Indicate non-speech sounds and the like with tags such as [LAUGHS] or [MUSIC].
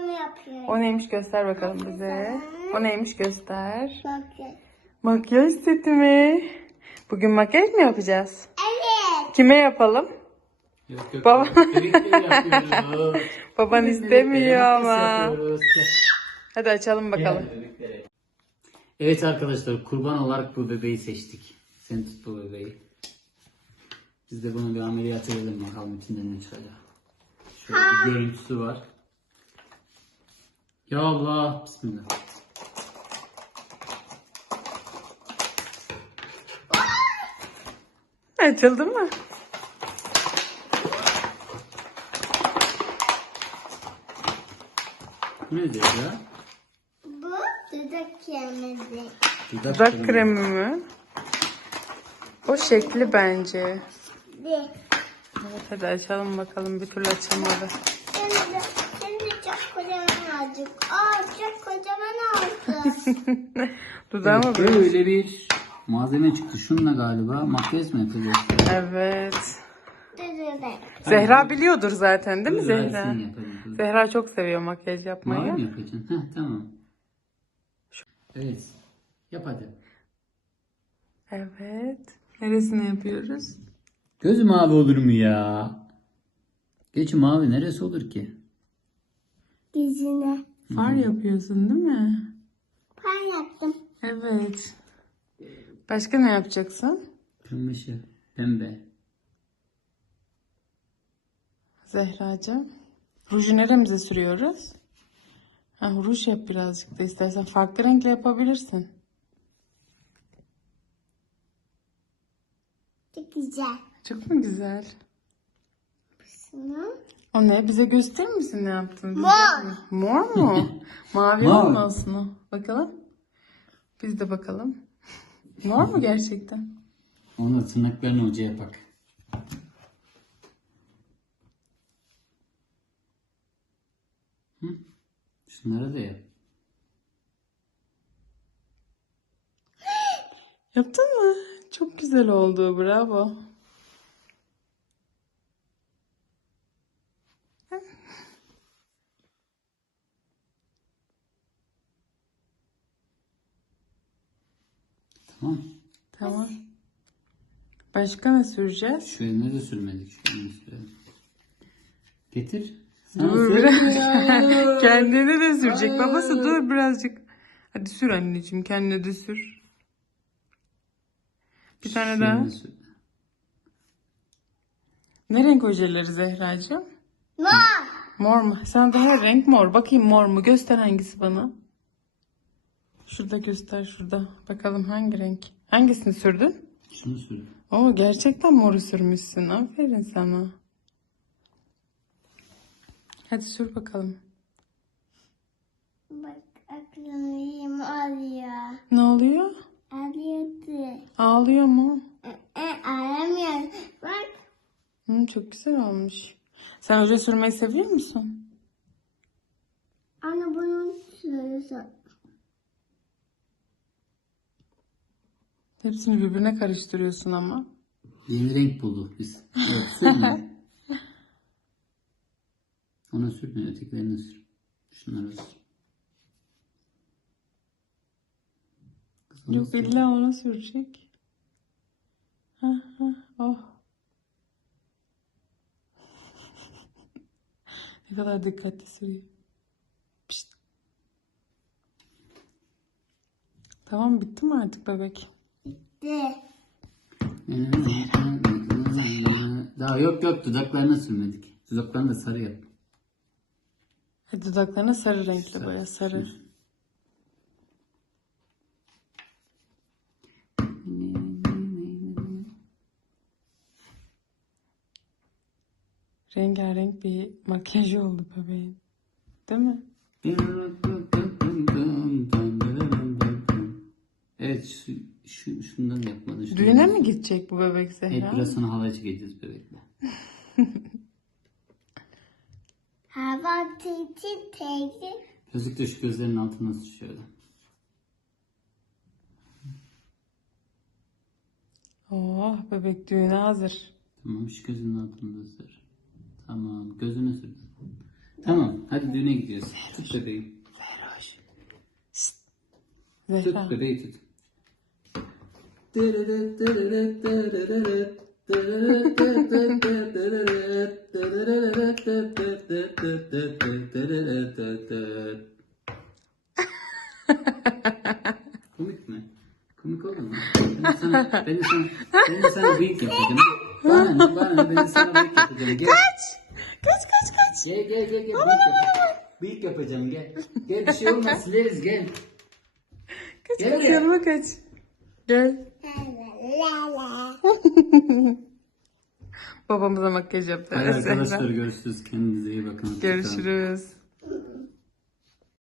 bunu yapıyorum. O neymiş göster bakalım bize. O neymiş göster. Bakın. Makyaj seti mi? Bugün makyaj mı yapacağız? Evet. Kime yapalım? Yok yok. Baba. [LAUGHS] Baban istemiyor ama. yapıyoruz. Hadi açalım bakalım. Evet arkadaşlar kurban olarak bu bebeği seçtik. Sen tut bu bebeği. Biz de bunu bir ameliyat edelim bakalım içinden ne çıkacak. Şöyle bir görüntüsü var. Ya Allah. Bismillah. Açıldı mı? Bu nedir ya? Bu dudak kemezi. Dudak, Dudak kremi mi? O şekli bence. Evet hadi açalım bakalım bir türlü açılmadı. Olduk. Aa çok kocaman [LAUGHS] oldu. Dudağı mı Evet, böyle? böyle bir malzeme çıktı. Şununla galiba makyaj mı yapacağız? Evet. Zehra biliyordur zaten değil mi Zehra? Zehra çok seviyor makyaj Mavi yapmayı. mi yapacaksın? Heh, tamam. Evet. Yap hadi. Evet. Neresini yapıyoruz? Gözü mavi olur mu ya? Geç mavi neresi olur ki? Dizine. Far yapıyorsun değil mi? Ben yaptım. Evet. Başka ne yapacaksın? Kırmızı, pembe. Zehracığım. Ruju neremize sürüyoruz? Ha, ruj yap birazcık da istersen. Farklı renkle yapabilirsin. Çok güzel. Çok mu güzel? Şunu. O ne? Bize gösterir misin ne yaptın? Biz Mor. Mor mu? [LAUGHS] Mavi Mor. olmasın o. Bakalım. Biz de bakalım. Mor mu gerçekten? Onu tırnaklarını hocaya bak. Hı? Şunları da yap. Yaptın mı? Çok güzel oldu. Bravo. Tamam. Tamam. Başka ne süreceğiz? Şöyle ne de sürmedik. Sürelim. Getir. Sana Dur sür. biraz. [LAUGHS] [LAUGHS] Kendine de sürecek. Babası dur birazcık. Hadi sür anneciğim. Kendine de sür. Bir tane Şöyle daha. sür. Ne renk ojeleri Zehracığım? Mor. Mor mu? Sen her renk mor. Bakayım mor mu? Göster hangisi bana. Şurada göster şurada. Bakalım hangi renk? Hangisini sürdün? Şunu sür. Oo gerçekten moru sürmüşsün. Aferin sana. Hadi sür bakalım. Bak aklım ağrıyor. Ne oluyor? Ağrıyordu. Ağlıyor mu? E, ağlamıyor. Bak. Hı, çok güzel olmuş. Sen oje sürmeyi seviyor musun? Anne bunu sürüyorsun. Hepsini birbirine karıştırıyorsun ama. Yeni renk bulduk biz. Sürme. [LAUGHS] Ona sürme, ötekilerini sür. Şunları sür. Yok sür. illa ona sürecek. Ha ha oh. [LAUGHS] ne kadar dikkatli sürüyor. Pişt. Tamam bitti mi artık bebek? De. Daha yok yok dudaklarına sürmedik. Dudaklarını da sarı yap. Hadi dudaklarına sarı renkli boya sarı. Rengarenk bir makyaj oldu bebeğin. Değil mi? Evet şu, şu şundan yapmadı. şundan. Düğüne mi gidecek bu bebek Zehra? Evet biraz sonra halay çekeceğiz bebekle. [LAUGHS] Hava titi teyze. Gözlük de şu gözlerin altına şöyle. Oh bebek düğüne hazır. Tamam şu gözünün altında sür. Tamam gözünü sür. Tamam hadi düğüne gidiyoruz. Tut bebeğim. Zehra. Tut bebeği tut. Komik mi? Komik oldu mu? Ben de sana, ben de sana, ben de sana büyük yapacağım. Bana ne, bana ne, ben de sana büyük yapacağım. Gel. Kaç kaç kaç. Gel gel gel gel. Büyük, yapacağım. büyük yapacağım gel. Gel bir şey olmaz sileriz gel. Kaç Gel kaç yanıma kaç. Gel. Babamıza makyaj yaptı. Hadi arkadaşlar görüşürüz. Kendinize iyi bakın. Görüşürüz.